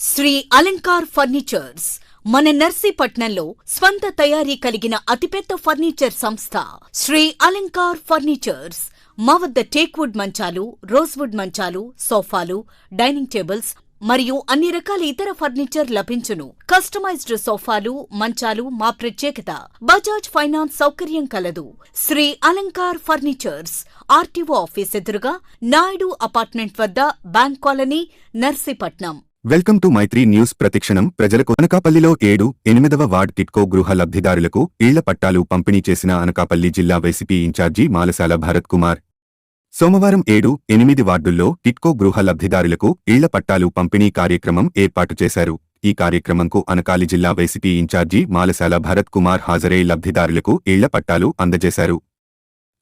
Shri Alankar furnitures మన నర్సీపట్నంలో స్వంత తయారీ కలిగిన అతిపెద్ద ఫర్నిచర్ సంస్థ శ్రీ అలంకార్ ఫర్నిచర్స్. మా వద్ద టేక్వుడ్ మంచాలు, రోజ్వుడ్ మంచాలు, సోఫాలు, డైనింగ్ టేబుల్స్ మరియు అన్ని రకాల ఇతర ఫర్నిచర్ లభించును. కస్టమైజ్డ్ సోఫాలు, మంచాలు మా ప్రత్యేకత. బజాజ్ ఫైనాన్స్ సౌకర్యం కలదు. Shri Alankar furnitures, RTO office ఎదురుగా, నాయుడు అపార్ట్మెంట్ వద్ద, bank colony, Narsipatnam. Welcome to Maithri news. ప్రతిక్షణం ప్రజలకు. అనకాపల్లిలో 7-8వ వార్డ్ టిట్కో గృహ లబ్ధిదారులకు ఇళ్ల పట్టాలు పంపిణీ చేసిన అనకాపల్లి జిల్లా వైసీపీ ఇన్ఛార్జి మాలసాల భరత్ కుమార్ సోమవారం 7-8 వార్డుల్లో టిట్కో గృహ లబ్ధిదారులకు ఇళ్ల పట్టాలు పంపిణీ కార్యక్రమం ఏర్పాటు చేశారు. ఈ కార్యక్రమంకు అనకాలి జిల్లా వైసీపీ ఇన్ఛార్జి మాలసాల భరత్ కుమార్ హాజరై లబ్ధిదారులకు ఇళ్ల పట్టాలు అందజేశారు.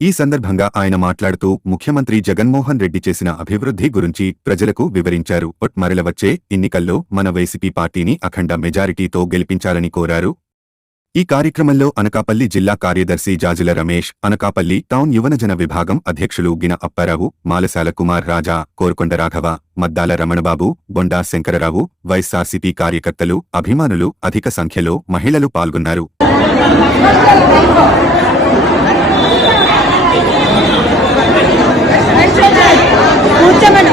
ఈ సందర్భంగా ఆయన మాట్లాడుతూ ముఖ్యమంత్రి జగన్మోహన్ రెడ్డి చేసిన అభివృద్ధి గురించి ప్రజలకు వివరించారు. మరల వచ్చే ఎన్నికల్లో మన వైసీపీ పార్టీని అఖండ మెజారిటీతో గెలిపించాలని కోరారు. ఈ కార్యక్రమంలో అనకాపల్లి జిల్లా కార్యదర్శి జాజుల రమేష్, అనకాపల్లి టౌన్ యువనజన విభాగం అధ్యక్షులు గిన అప్పారావు, మాలసాల కుమార్ రాజా, కోరుకొండ రాఘవ, మద్దాల రమణబాబు, బొండా శంకరరావు, వైఎస్ఆర్సీపీ కార్యకర్తలు, అభిమానులు, అధిక సంఖ్యలో మహిళలు పాల్గొన్నారు. కూర్చోమను.